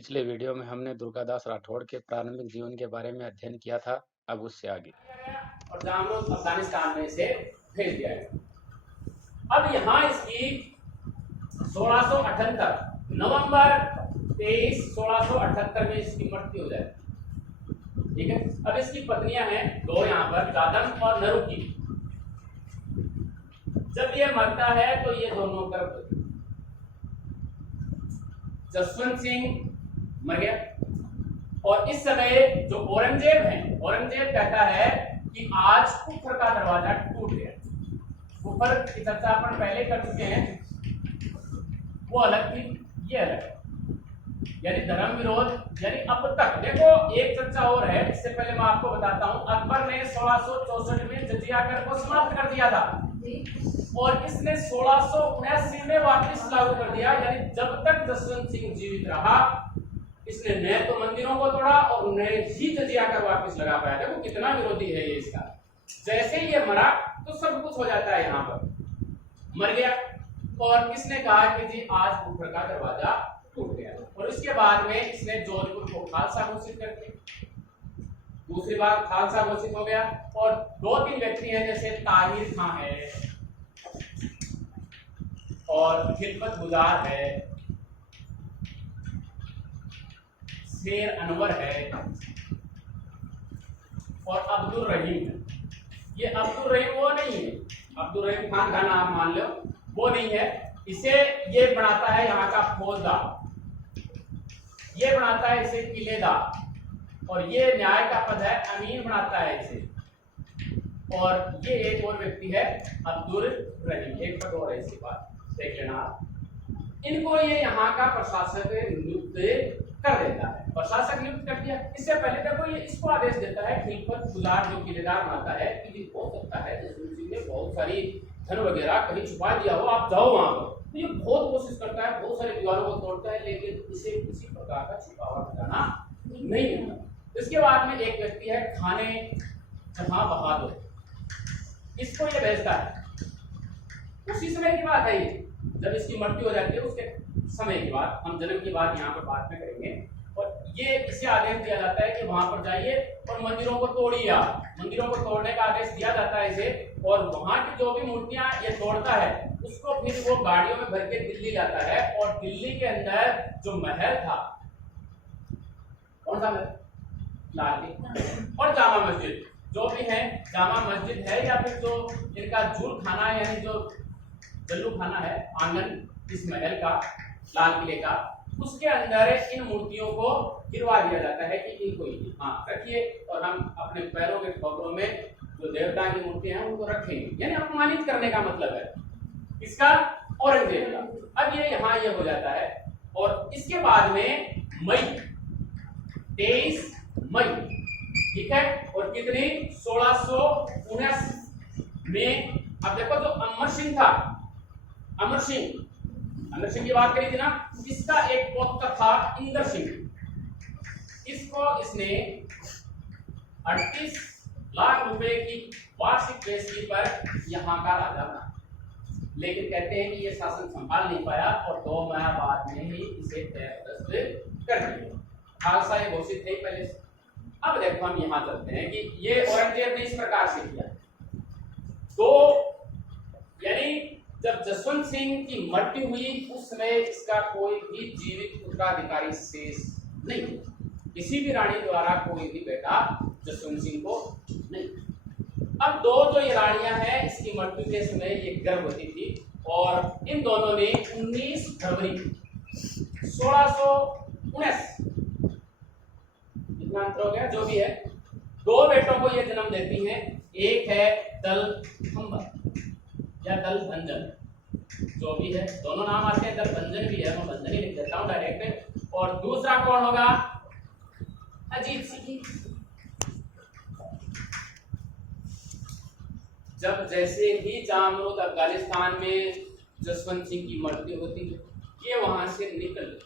पिछले वीडियो में हमने दुर्गादास राठौड़ के प्रारंभिक जीवन के बारे में अध्ययन किया था। अब उससे आगे और जामरूद अफगानिस्तान में इसे भेज दिया गया। अब यहाँ इसकी 1678 नवंबर 23 1678 में इसकी मृत्यु हो जाए। ठीक है। अब इसकी पत्नियां हैं दो यहाँ पर, जादम और नरुकी। जब ये मरता है तो ये दोनों गर्भ, जसवंत सिंह मर गया। और इस समय जो औरंगजेब है, औरंगजेब कहता है कि आज कुफर का दरवाजा टूट गया। कुफर की चर्चा अपन पहले कर चुके हैं, वो अलग थी, ये अलग, यानी धर्म विरोध। यानी अब तक देखो एक चर्चा और है, इससे पहले मैं आपको बताता हूं। अकबर ने 1664 में जजिया कर को समाप्त कर दिया था और इसने 1679 में वापस लागू कर दिया। यानी जब तक जसवंत सिंह जीवित रहा, इसने न तो मंदिरों को तोड़ा और न ही जजिया कर वापस लगा पाया। देखो कितना विरोधी है ये इसका। जैसे ही ये मरा तो सब कुछ हो जाता है, यहाँ पर मर गया और इसने कहा कि जी आज कुफर का दरवाजा टूट गया। और इसके बाद में इसने जोधपुर को खालसा घोषित कर दिया, दूसरी बार खालसा घोषित हो गया। और दो तीन व्यक्ति हैं जैसे ताहिर खां है और खिदमत गुजार है, शेर अनवर है और अब्दुल रहीम है। ये अब्दुल रहीम वो नहीं है, अब्दुल रहीम खान का नाम मान लो, वो नहीं है। इसे ये बनाता है यहाँ का फौजदार, ये बनाता है इसे किलेदार, और ये न्याय का पद है अमीर बनाता है इसे। और ये एक और व्यक्ति है अब्दुल रहीम, एक पद और है इसके बाद, देख लेना। इनको ये यहाँ का प्रशासक नियुक्त कर देता है, प्रशासक नियुक्त कर दिया। इससे पहले देखो ये इसको आदेश देता है खिलफत गुजार जो किलेदार बनाता है कि हो सकता है जसवंत सिंह ने बहुत सारी धन वगैरह कहीं छुपा दिया हो, आप जाओ वहां पर। तो ये बहुत कोशिश करता है, बहुत सारी दीवारों को तोड़ता है, लेकिन इसे किसी प्रकार का छुपा हुआ खजाना नहीं मिलता। इसके बाद में एक व्यक्ति है खाने जहां बहादुर, इसको ये भेजता है। उसी समय की बात है ये, जब इसकी मृत्यु हो जाती है उसके समय की बात, हम जन्म की बात यहाँ पर बात में करेंगे। और ये इसे आदेश दिया जाता है कि वहां पर जाइए और मंदिरों को तोड़िए। आप मंदिरों को तोड़ने का आदेश दिया जाता है इसे, और वहां की जो भी मूर्तियां ये तोड़ता है उसको फिर वो गाड़ियों में भर के दिल्ली लाता है। और दिल्ली के अंदर जो महल था, कौन सा महल, लाल किला और जामा मस्जिद जो भी है, जामा मस्जिद है या फिर जो इनका जूल खाना है, यानी जो जल्लू खाना है, आंगन इस महल का, लाल किले का, उसके अंदर इन मूर्तियों को गिरवा दिया जाता है कि इनको हाँ रखिए और हम अपने पैरों के ठोकरों में जो देवता की मूर्तियां हैं उनको रखेंगे। यानी अपमानित करने का मतलब है इसका, औरंगजेब का। अब ये यहाँ ये हो जाता है। और इसके बाद में मई 23 मई, ठीक है, और कितनी 1679 में। अब देखो जो अमर सिंह था, अमर सिंह की बात करी थी ना, इसका एक पौत्र था इंदर सिंह। इसको इसने 38 लाख रुपए की वार्षिक पेशगी पर यहाँ का राजा बना। लेकिन कहते हैं कि ये शासन संभाल नहीं पाया और 2 माह बाद में ही इसे तहत कर दिया। खालसा ये घोषित थे पहले से। अब देखो हम यहाँ चलते हैं कि ये औरंगजेब ने इस प्रकार से किया। तो यानी जब जसवंत सिंह की मृत्यु हुई उस समय इसका कोई भी जीवित उत्तराधिकारी शेष नहीं, किसी भी रानी द्वारा कोई भी बेटा जसवंत सिंह को नहीं। अब दो जो ये रानियां हैं, इसकी मृत्यु के समय ये गर्भवती थी और इन दोनों ने 19 फरवरी 1619, इतना अंतर हो गया जो भी है, 2 बेटों को ये जन्म देती हैं। एक है दल खंबर या दल भंजन, जो भी है, दोनों नाम आते हैं, दल भंजन भी है, मैं भंजन ही लिख देता हूं डायरेक्ट। और दूसरा कौन होगा, अजीत सिंह। जब जैसे ही जामरूद अफगानिस्तान में जसवंत सिंह की मृत्यु होती है, ये वहां से निकल,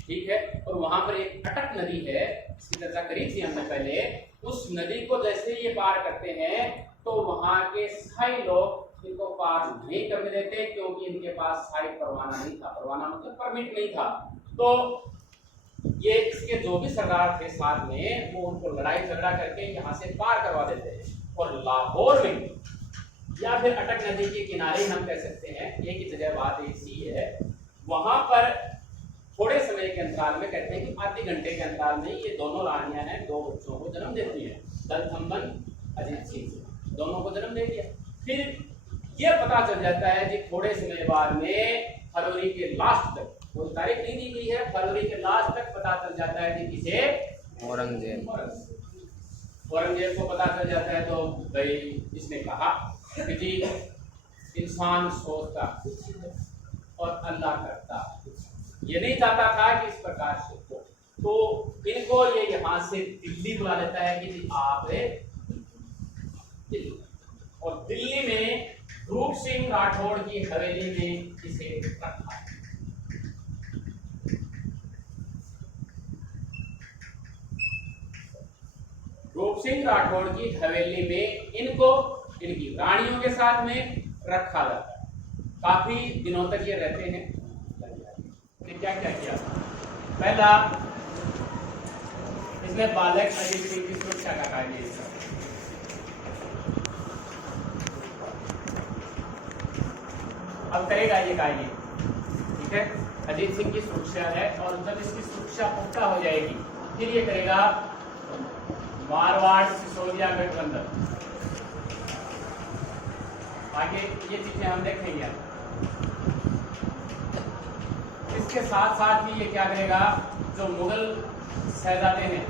ठीक है, और वहां पर एक अटक नदी है, इसकी चर्चा करी थी हमने पहले। उस नदी को जैसे ये पार करते हैं तो वहां के स्थायी लोग इनको पार नहीं करने देते, क्योंकि इनके पास स्थायी परवाना नहीं था। परवाना मतलब परमिट नहीं था। तो ये इसके जो भी सरदार थे साथ में, वो उनको लड़ाई झगड़ा करके यहाँ से पार करवा देते हैं। और लाहौर में या फिर अटक नदी के किनारे हम कह सकते हैं, एक ही जगह बात ऐसी है, वहां पर थोड़े समय के अंतराल में, कहते हैं कि आधे घंटे के अंतराल में ये दोनों रानियां हैं, 2 बच्चों को जन्म देती हैं, दलथम्बन, अजीत सिंह, दोनों को जन्म दे दिया। फिर ये पता चल जाता है कि थोड़े समय बाद में फरवरी के लास्ट तक, कोई तारीख नहीं दी गई है, फरवरी के लास्ट तक पता चल जाता है कि किसे, औरंगजेब को पता चल जाता है। तो भाई इसने कहा कि जी इंसान सोचता कुछ है और अल्लाह करता कुछ, ये नहीं चाहता था कि इस प्रकार से हो। तो इनको ये यहाँ से दिल्ली बुला लेता है कि जी आप दिल्ली, और दिल्ली में रूप सिंह राठौड़ की हवेली में इसे रखा है। रूप सिंह राठौड़ की हवेली में इनको इनकी रानियों के साथ में रखा जाता है। काफी दिनों तक ये रहते हैं। क्या क्या किया? पहला, इसने बालक अजीत सिंह की सुरक्षा का कार्य किया। अब करेगा ये कार्य, ठीक है, अजीत सिंह की सुरक्षा है, और जब इसकी सुरक्षा पुख्ता हो जाएगी फिर ये करेगा मारवाड़ सिसोदिया गठबंधन। आगे ये चीजें हम देखेंगे। इसके साथ साथ ही ये क्या करेगा, जो मुगल शहजादे हैं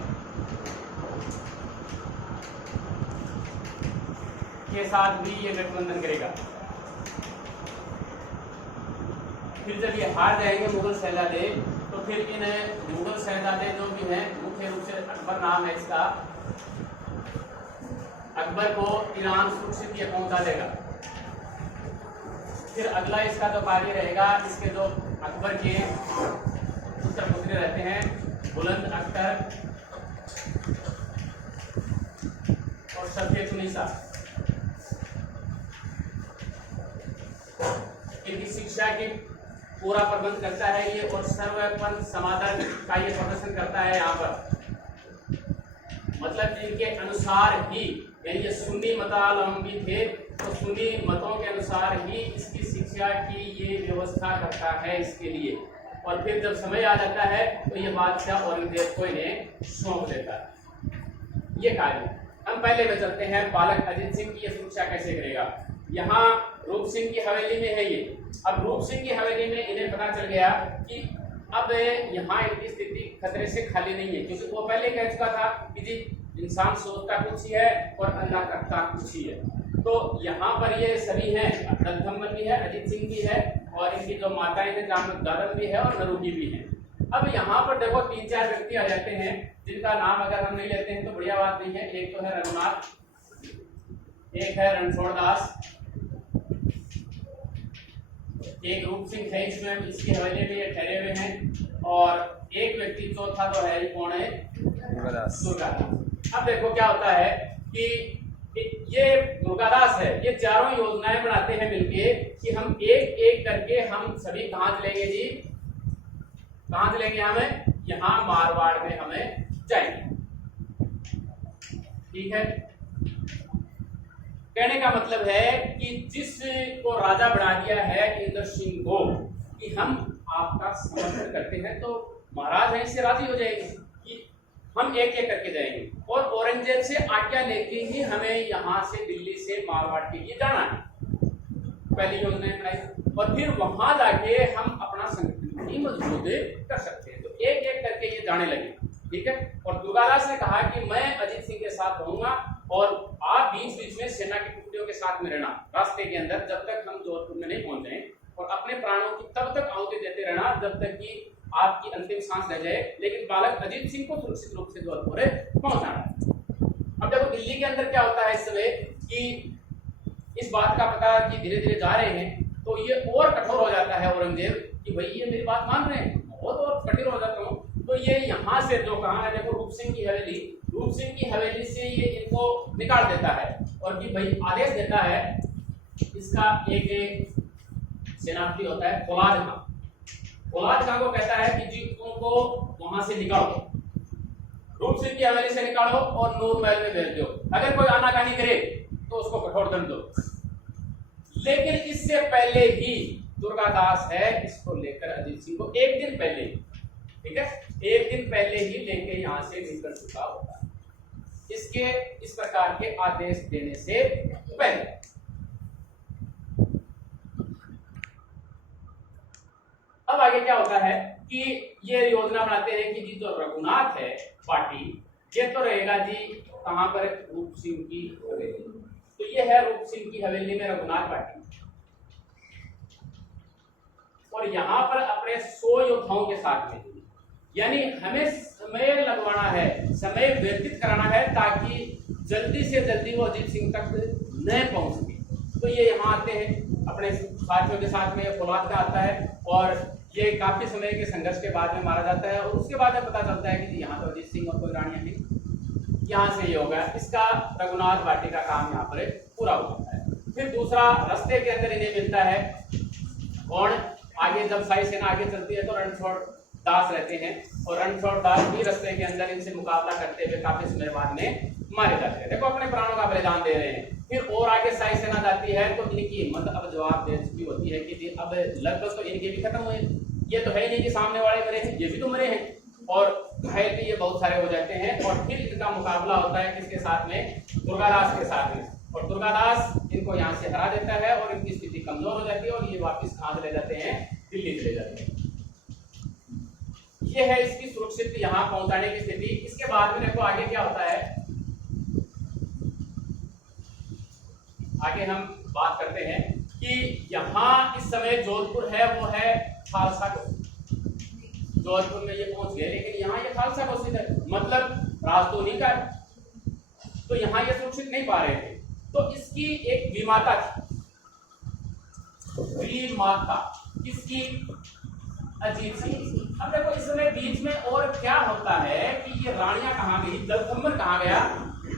के साथ भी ये गठबंधन करेगा। फिर जब ये हार जाएंगे मुगल शहजादे, तो फिर इन मुगल शहजादे जो भी हैं, मुख्य रूप से अकबर नाम है इसका, अकबर को ईरान सुरक्षित ये पहुंचा देगा। फिर अगला इसका जो कार्य रहेगा, इसके जो अकबर के पुत्र पुत्री रहते हैं, बुलंद अख्तर और सफेदुन्निसा, इनकी शिक्षा की पूरा प्रबंध करता है ये, और सर्वपंथ समाधान का ये प्रदर्शन करता है यहाँ पर। मतलब इनके अनुसार ही, यानी ये सुन्नी मतावलंबी थे, तो सुन्नी मतों के अनुसार ही इसकी शिक्षा की ये व्यवस्था करता है इसके लिए। और फिर जब समय आ जाता है तो ये बादशाह औरंगजेब को इन्हें सौंप देता है ये कार्य। हम पहले में चलते हैं, बालक अजीत सिंह की ये सुरक्षा कैसे करेगा। यहाँ रूप सिंह की हवेली में है ये। अब रूप सिंह की हवेली में इन्हें पता चल गया कि अब यहाँ इनकी स्थिति खतरे से खाली नहीं है, क्योंकि वो पहले कह चुका था कि जी इंसान सोचता कुछ ही है और अल्लाह करता कुछ ही है। तो यहाँ पर ये सभी हैं, दलथम्बन भी है, अजीत सिंह भी है, और इनकी जो माताएं हैं दादम भी है और नरूगी भी है। अब यहाँ पर देखो 3-4 व्यक्ति आ जाते हैं जिनका नाम अगर हम नहीं लेते हैं तो बढ़िया बात नहीं है। एक तो है रघुनाथ, एक है रणछोड़ दास, एक रूप सिंह है इसमें, इसकी हवेली में ये ठहरे हुए हैं, और एक व्यक्ति चौथा तो है, कौन है, दुर्गादास। अब देखो क्या होता है कि ये दुर्गादास है, ये चारों योजनाएं बनाते हैं मिलके कि हम एक एक करके हम सभी कहां चलेंगे जी, कहां चलेंगे, हमें यहाँ मारवाड़ में हमें जाएंगे, ठीक है। कहने का मतलब है कि जिसको राजा बना दिया है इंद्र सिंह को कि हम आपका समर्थन करते हैं, तो महाराज हैं इससे राजी हो जाएंगे कि हम एक एक करके जाएंगे, और औरंगजेब से आज्ञा लेके ही हमें यहाँ से दिल्ली से मारवाड़ के लिए जाना है। पहली योजना बनाई, और फिर वहां जाके हम अपना संगठन भी मजबूत कर सकते हैं। तो एक एक करके ये जाने लगे, ठीक है। और दुर्गादास ने कहा कि मैं अजीत सिंह के साथ रहूंगा, और आप बीच बीच में सेना की टुकड़ियों के साथ में रहना रास्ते के अंदर, जब तक हम जोधपुर में नहीं पहुंच जाए, और अपने प्राणों की तब तक आहुति देते रहना जब तक कि आपकी अंतिम सांस रह जाए, लेकिन बालक अजीत सिंह को सुरक्षित रूप से जोधपुर पहुंचाना। अब देखो दिल्ली के अंदर क्या होता है इस समय कि इस बात का पता कि धीरे धीरे जा रहे हैं, तो ये और कठोर हो जाता है औरंगजेब कि भाई ये मेरी बात मान रहे हैं, और कठोर हो जाता हूँ। तो ये यहाँ से जो कहा है, देखो रूप सिंह की हवेली, रूप सिंह की हवेली से ये इनको निकाल देता है, और कि भाई आदेश देता है, इसका एक सेनापति होता है फौलाद खां, फौलाद खां को कहता है कि जी उनको वहां से निकालो, रूप सिंह की हवेली से निकालो और नूर महल में भेज दो, अगर कोई आनाकानी करे तो उसको कठोर दंड दो। लेकिन इससे पहले ही दुर्गादास है इसको लेकर अजीत सिंह को एक दिन पहले, ठीक है, एक दिन पहले ही लेके यहां से निकल चुका होता है, इसके इस प्रकार के आदेश देने से पहले। अब आगे क्या होता है कि ये योजना बनाते हैं कि जी जो रघुनाथ है पार्टी, ये तो रहेगा जी कहां पर, रूप सिंह की हवेली। तो ये है रूप सिंह की हवेली में रघुनाथ पार्टी, और यहां पर अपने 100 योद्धाओं के साथ में, यानी हमें समय लगवाना है, समय व्यतीत कराना है ताकि जल्दी से जल्दी वो अजीत सिंह तक न पहुंच सके। तो ये यहाँ आते हैं अपने साथियों के साथ में, फौलाद का आता है और ये काफी समय के संघर्ष के बाद में मारा जाता है, और उसके बाद में पता चलता है कि यहाँ तो अजीत सिंह और कोई रानियां नहीं, यहाँ से ये होगा, इसका रघुनाथ वाटी का काम यहाँ पर पूरा हो जाता है। फिर दूसरा रास्ते के अंदर इन्हें मिलता है कौन, आगे जब साई सेना आगे चलती है तो रणछोड़ दास रहते हैं, और रणछोड़ दास भी रास्ते के अंदर इनसे मुकाबला करते हुए काफी समय बाद में मारे जाते हैं। देखो अपने प्राणों का बलिदान दे रहे हैं। फिर और आगे साई सेना जाती है तो इनकी हिम्मत अब जवाब दे चुकी होती है कि अब लगभग तो इनके भी खत्म हुए, ये तो है ही नहीं कि सामने वाले मरे हैं, ये भी तो मरे हैं, और घायल भी ये बहुत सारे हो जाते हैं। और फिर इनका मुकाबला होता है किसके साथ में, दुर्गादास के साथ में, और दुर्गादास इनको यहाँ से हरा देता है और इनकी स्थिति कमजोर हो जाती है, और ये वापस कहाँ चले जाते हैं, दिल्ली चले जाते हैं। ये है इसकी सुरक्षित यहाँ पहुंचाने की स्थिति। इसके बाद में देखो आगे क्या होता है, आगे हम बात करते हैं कि यहाँ इस समय जोधपुर है वो है खालसा घोषित, जोधपुर में ये पहुंच गए, लेकिन यहाँ ये खालसा घोषित है, मतलब राजधानी का, तो यहाँ ये सुरक्षित नहीं पा रहे थे। तो इसकी एक विमाता थी, विमाता किसकी, अजीत सिंह। अब देखो इस समय बीच में और क्या होता है कि ये रानियां कहाँ गई, दलदम्बर कहाँ गया,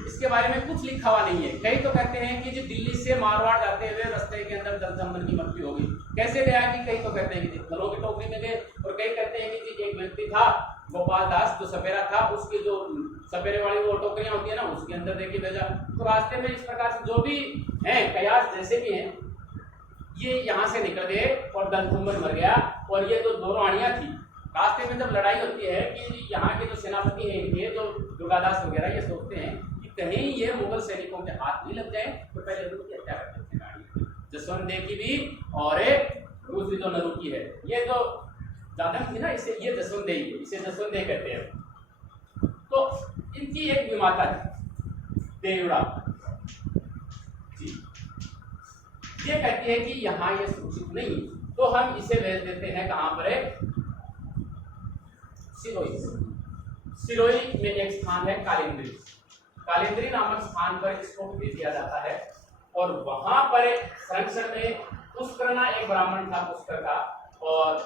इसके बारे में कुछ लिखा हुआ नहीं है। कई तो कहते हैं कि जो दिल्ली से मारवाड़ जाते हुए रास्ते के अंदर दलदम्बर की मृत्यु हो गई, कैसे गया, कि कई तो कहते हैं कि फलों की टोकरी में गए, और कई कहते हैं कि एक व्यक्ति था गोपाल दास जो सपेरा था, उसकी जो सपेरे वाली वो टोकरियां होती है ना, उसके अंदर देके भेजा। तो रास्ते में इस प्रकार से जो भी है कयास जैसे भी हैं, ये यहाँ से निकल गए और दलदम्बर मर गया। और ये जो दो रानियां थी, रास्ते में जब लड़ाई होती है कि यहाँ के जो सेनापति हैं इनके, जो दुर्गादास वगैरह, ये सोचते हैं कि कहीं ये मुगल सैनिकों के हाथ नहीं लग जाए, तो पहले उनकी हत्या कर देते हैं रानी जसवंत देव की भी, और एक दूसरी जो नरू की है, ये जो जादम थी ना, इसे ये जसवंत देव, इसे जसवंत देव कहते हैं। तो इनकी एक विमाता थी देवड़ा जी, ये कहती है कि यहाँ ये सुरक्षित नहीं, तो हम इसे भेज देते हैं कहां पर, सिरोही। सिरोही में एक स्थान है कालिंद्री, कालिंद्री नामक स्थान पर इसको भेज दिया जाता है, और वहां पर संरक्षण में पुष्करना एक ब्राह्मण था पुष्कर का, और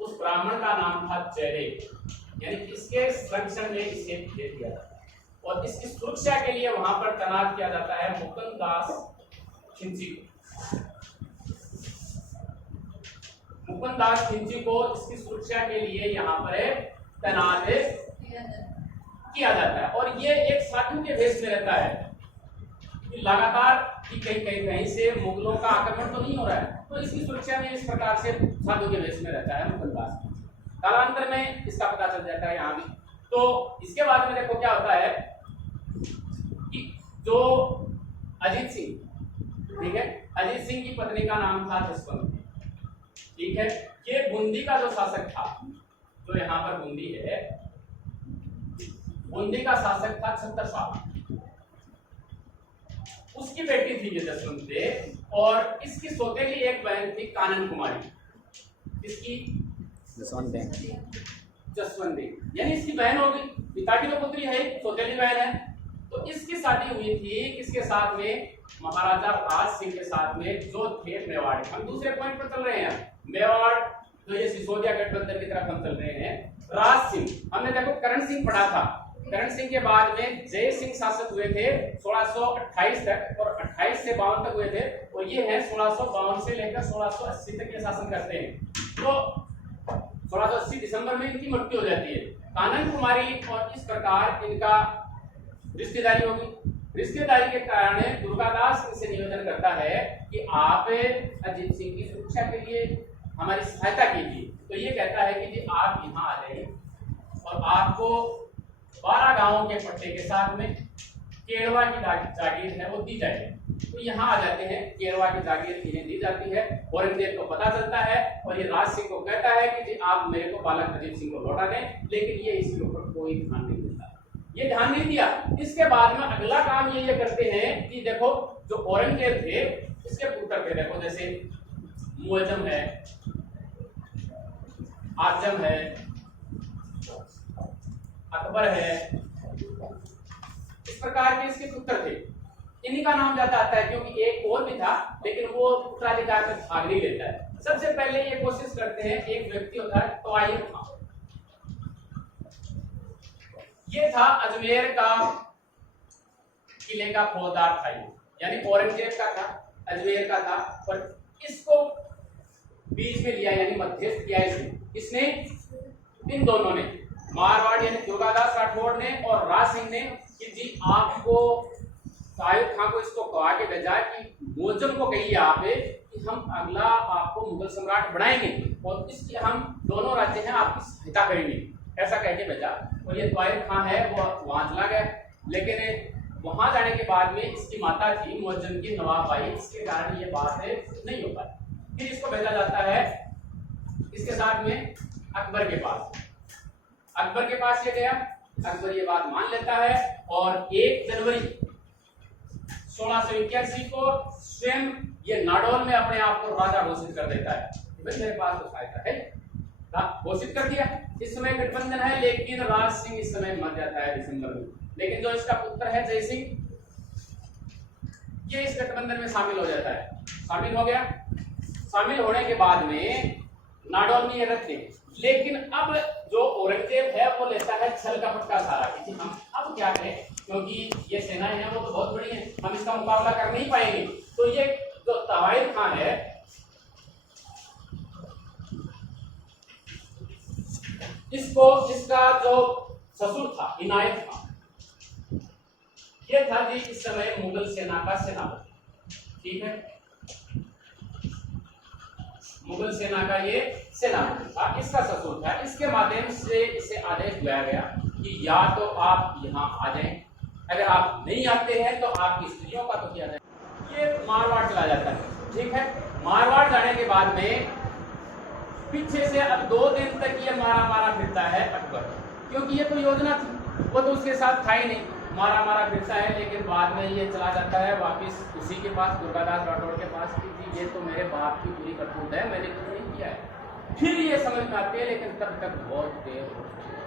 उस ब्राह्मण का नाम था जयदेव, यानी इसके संरक्षण में इसे भेज दिया जाता है। और इसकी सुरक्षा के लिए वहां पर तैनात किया जाता है मुकुंद दास खिंची को। मुकुंद दास खिंची को इसकी सुरक्षा के लिए यहाँ पर तैनात किया जाता है, और ये एक साधु के भेष में रहता है कि लगातार कि कहीं से मुगलों का आक्रमण तो नहीं हो रहा है, तो इसकी सुरक्षा में इस प्रकार से साधु के भेष में रहता है मुकुंद दास। कालांतर में इसका पता चल जाता है यहाँ भी। तो इसके बाद में देखो क्या होता है कि जो अजीत सिंह, ठीक है, अजीत सिंह की पत्नी का नाम था जसवंत, ठीक है, ये बूंदी का जो शासक था, जो यहाँ पर बूंदी है, बूंदी का शासक था छत्रसाल, उसकी बेटी थी ये जसवंत देव, और इसकी सौतेली एक बहन थी कानन कुमारी, इसकी जसवंत देव, यानी इसकी बहन होगी, पिता की तो पुत्री है, सौतेली बहन है। तो इसकी शादी हुई थी किसके साथ में, महाराजा राज सिंह के साथ में, जो थे मेवाड़। हम दूसरे पॉइंट पर चल रहे हैं, मेवाड़ जो ये सिसोदिया गठबंधन की तरफ हम चल रहे हैं। राज सिंह, हमने देखो करण सिंह पढ़ा था, करण सिंह के बाद में जय सिंह शासक हुए थे 1628 तक, और 28 से 52 तक हुए थे, और ये है 1652 से लेकर 1680 तक ये शासन करते हैं। तो 1680 दिसंबर में इनकी मृत्यु हो जाती है। कानन कुमारी और इस प्रकार इनका रिश्तेदारी होगी। रिश्तेदारी के कारण दुर्गादास इनसे निवेदन करता है कि आप अजीत सिंह की सुरक्षा के लिए हमारी सहायता कीजिए। तो ये कहता है कि जी आप यहाँ आ जाइए और आपको 12 गांवों के पट्टे के साथ में केरवा की जागीर है वो दी जाएगी। तो यहाँ आ जाते हैं, केरवा की जागीर इन्हें दी जाती है। औरंगजेब को पता चलता है और ये राज सिंह को कहता है कि जी आप मेरे को बालक अजीत सिंह को लौटा दें, लेकिन ये इसके ऊपर कोई ध्यान नहीं देता, ये ध्यान नहीं दिया। इसके बाद में अगला काम ये करते हैं कि देखो जो औरंगजेब थे इसके पुत्र थे, देखो जैसे मुअज्जम है, आजम है, अकबर है, इस प्रकार के इसके पुत्र थे। इन्हीं का नाम ज्यादा आता है क्योंकि एक और भी था लेकिन वो उत्तराधिकार में भाग नहीं लेता है। सबसे पहले ये कोशिश करते हैं, एक व्यक्ति होता है तवाइर खां, ये था अजमेर का किले का फौजदार था, यानी औरंगजेब का था, अजमेर का था, और इसको बीच में लिया यानी मध्यस्थ किया इसने इन दोनों ने, मारवाड़ यानी दुर्गादास राठौड़ ने और राज सिंह ने, कि जी आपको साहिब खां को इसको कहा के भेजा कि मुअज्जम को कहिए आप कि हम अगला आपको मुगल सम्राट बनाएंगे और इसलिए हम दोनों राज्य हैं आपकी सहायता करेंगे, ऐसा कह के भेजा। और ये तवाइर खां है वो वहां चला गया, लेकिन वहां जाने के बाद में इसकी माता थी मुअज्जम की नवाब बाई, इसके कारण ये बात है नहीं हो पाई। फिर इसको भेजा जाता है इसके साथ में अकबर के पास। अकबर के पास ये गया, अकबर ये बात मान लेता है और 1 जनवरी 1681 को स्वयं ये नाडौल में अपने आप को राजा घोषित कर देता है। मेरे पास तो सहायता है, घोषित कर दिया। इस समय गठबंधन है, लेकिन राज सिंह इस समय मर जाता है दिसंबर में, लेकिन जो इसका पुत्र है जय सिंह, ये इस गठबंधन में शामिल हो जाता है। शामिल हो गया, शामिल होने के बाद में नाडौल में ये रखते, लेकिन अब जो औरंगजेब है वो लेता है छल कपट का सहारा कि हम अब क्या करें, क्योंकि ये सेनाएं हैं वो तो बहुत बड़ी हैं, हम इसका मुकाबला कर नहीं पाएंगे। तो ये जो तवाइर खां है इसको, इसका जो ससुर था इनायत खां, ये था जी इस समय मुगल सेना का सेनापति, ठीक है, मुगल सेना का ये सेनापति था, इसका ससुर था। इसके माध्यम से इसे आदेश दिया गया कि या तो आप यहाँ आ जाएं, अगर आप नहीं आते हैं तो आपकी स्त्रियों का तो किया जाए। ये मारवाड़ चला जाता है, ठीक है। मारवाड़ जाने के बाद में पीछे से अब 2 दिन तक ये मारा फिरता है अकबर, क्योंकि ये तो योजना थी, वो तो उसके साथ था ही नहीं, मारा फिरता है। लेकिन बाद में ये चला जाता है वापिस उसी के पास, दुर्गादास राठौड़ के पास, कि ये तो मेरे बाप की पूरी करतूत है, मैंने कुछ नहीं किया है। फिर ये समझ में आती है, लेकिन तब तक बहुत देर हो चुकी है,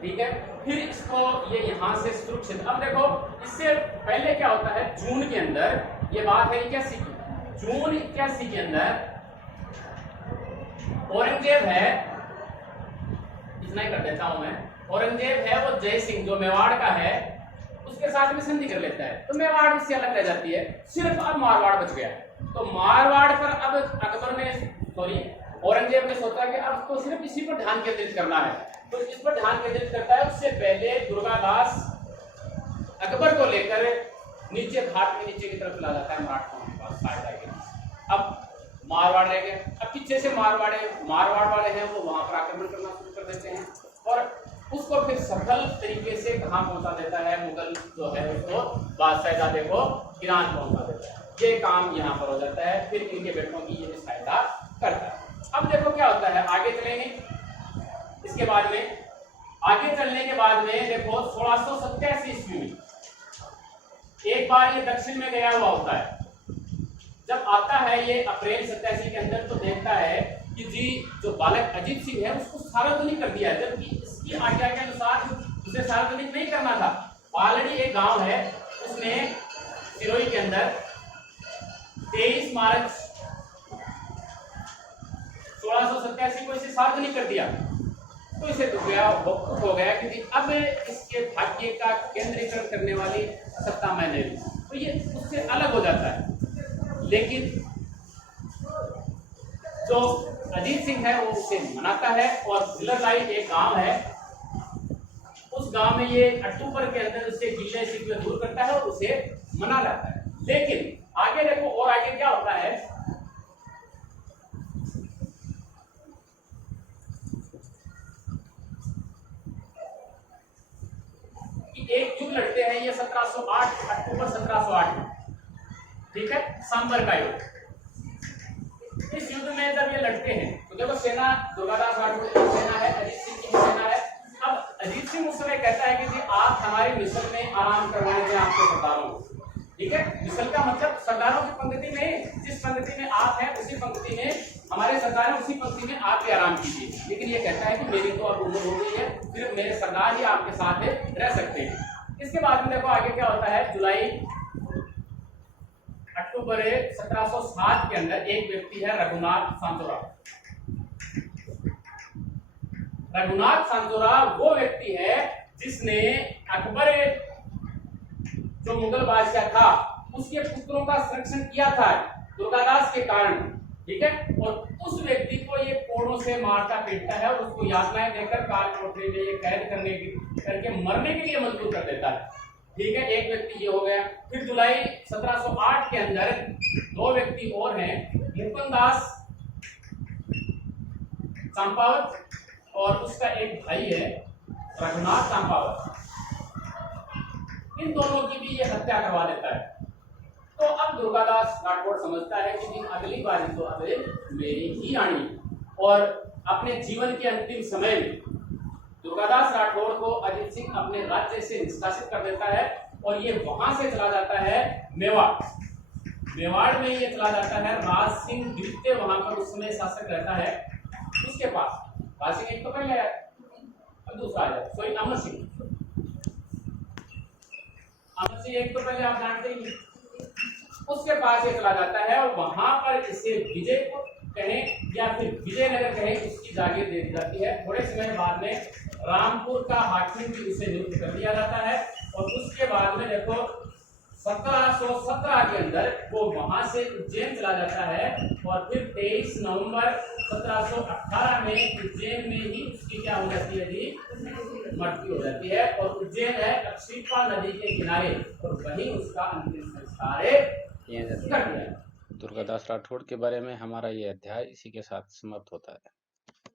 ठीक है। फिर इसको ये यहाँ से सुरक्षित, अब देखो इससे पहले क्या होता है, जून के अंदर ये बात है 81 की, जून 81 के अंदर औरंगजेब है, इतना ही कर देता हूं मैं, औरंगजेब है वो जय सिंह जो मेवाड़ का है उसके साथ में संधि कर लेता है, तो मेवाड़ उससे अलग रह जाती है, सिर्फ अब मारवाड़ बच गया। तो मारवाड़ पर अब अकबर ने, सॉरी औरंगजेब ने सोचा कि अब तो सिर्फ इसी पर ध्यान केंद्रित करना है, तो इस पर ध्यान केंद्रित करता है। उससे पहले दुर्गादास अकबर को लेकर नीचे घाट में नीचे की तरफ ला जाता है मराठों के पास सहायता के लिए। अब मारवाड़ रह गए, अब पीछे से मारवाड़ वाले हैं वो वहां पर आक्रमण करना शुरू कर देते हैं और उसको फिर सफल तरीके से कहां पहुंचा देता है, मुगल जो है उसको बादशाहजादे को ईरान पहुंचा देता है। ये काम यहाँ पर हो जाता है, फिर इनके बेटों की ये सहायता करता है। अब देखो क्या होता है, आगे चलेंगे। इसके बाद में आगे चलने के बाद में देखो 1687 ईस्वी में एक बार ये दक्षिण में गया हुआ होता है। जब आता है ये अप्रैल 87 के अंदर, तो देखता है कि जी जो बालक अजीत सिंह है उसको सार्वजनिक कर दिया, जबकि इसकी आज्ञा के अनुसार उसे सार्वजनिक नहीं करना था। पालड़ी एक गांव है, उसमें सिरोही के अंदर 23 मार्च 1687 को इसे सार्वजनिक कर दिया। तो इसे दुख हो गया कि जी अब इसके भाग्य का केंद्रीकरण करने वाली सत्ता मैंने ली, तो ये उससे अलग हो जाता है। लेकिन जो अजीत सिंह है वो उसे मनाता है और भिलरलाई एक गांव है, उस गांव में ये अक्टूबर के अंदर उससे गिले शिकवे दूर करता है और उसे मना लाता है। लेकिन आगे देखो, और आगे क्या होता है कि एक युद्ध लड़ते हैं ये 1708, अक्टूबर 1708 में, ठीक है, सांबर का युद्ध। इस युद्ध में जब ये लड़ते हैं तो देखो सेना दुर्गादास राठौड़ की सेना है, अजीत सिंह की सेना है। अब अजीत सिंह उस समय कहता है कि जी आप हमारी मिसल में आराम करवाने दें आपके सरदारों को, ठीक है। मिसल का मतलब सरदारों की पंक्ति में, जिस पंक्ति में आप हैं उसी पंक्ति में हमारे सरदार है, उसी पंक्ति में आप भी आराम कीजिए। लेकिन ये कहता है कि मेरी तो अब उम्र हो गई है, सिर्फ मेरे सरदार ही आपके साथ रह सकते हैं। इसके बाद में देखो आगे क्या होता है, जुलाई अक्टूबर 1707 के अंदर एक व्यक्ति है रघुनाथ सांतोरा। रघुनाथ सांतोरा वो व्यक्ति है जिसने अकबर जो मुगल बादशाह था उसके पुत्रों का संरक्षण किया था दुर्गादास के कारण, ठीक है। और उस व्यक्ति को ये कोड़ों से मारता पीटता है और उसको यातनाएं देकर काल कोठरी में ये कैद करके मरने के लिए मजबूर कर देता है, ठीक है। एक व्यक्ति ये हो गया। फिर जुलाई 1708 के अंदर दो व्यक्ति और हैं, मुकुंदास चंपावत और उसका एक भाई है रघुनाथ चंपावत। इन दोनों की भी ये हत्या करवा देता है। तो अब दुर्गादास राठौड़ समझता है कि अगली बारी तो अब मेरी ही आनी, और अपने जीवन के अंतिम समय में दुर्गादास राठौड़ को अजीत सिंह अपने राज्य से निष्कासित कर देता है और ये वहां से चला जाता है मेवाड़। मेवाड़ में ये चला जाता है, राज सिंह द्वितीय वहां पर उस समय शासक रहता है, उसके पास। राज सिंह एक तो पहले आया, अब दूसरा आ जाता, सॉरी अमर सिंह। अमर सिंह एक तो पहले आप जानते ही, उसके पास ये चला जाता है और वहां पर इसे विजय को कहें या फिर विजयनगर कहें, उसकी जागीर दे दी जाती है। थोड़े समय बाद में रामपुर का हाकिम भी उसे नियुक्त कर दिया जाता है और उसके बाद में देखो 1717 के अंदर वो वहां से उज्जैन चला जाता है और फिर 23 नवंबर 1718 में उज्जैन में ही उसकी क्या हो जाती है जी, मृत्यु हो जाती है। और उज्जैन है अक्षिपा नदी के किनारे और वहीं उसका अंतिम संस्कार दुर्गादास राठौड़ के बारे में हमारा ये अध्याय इसी के साथ समाप्त होता है।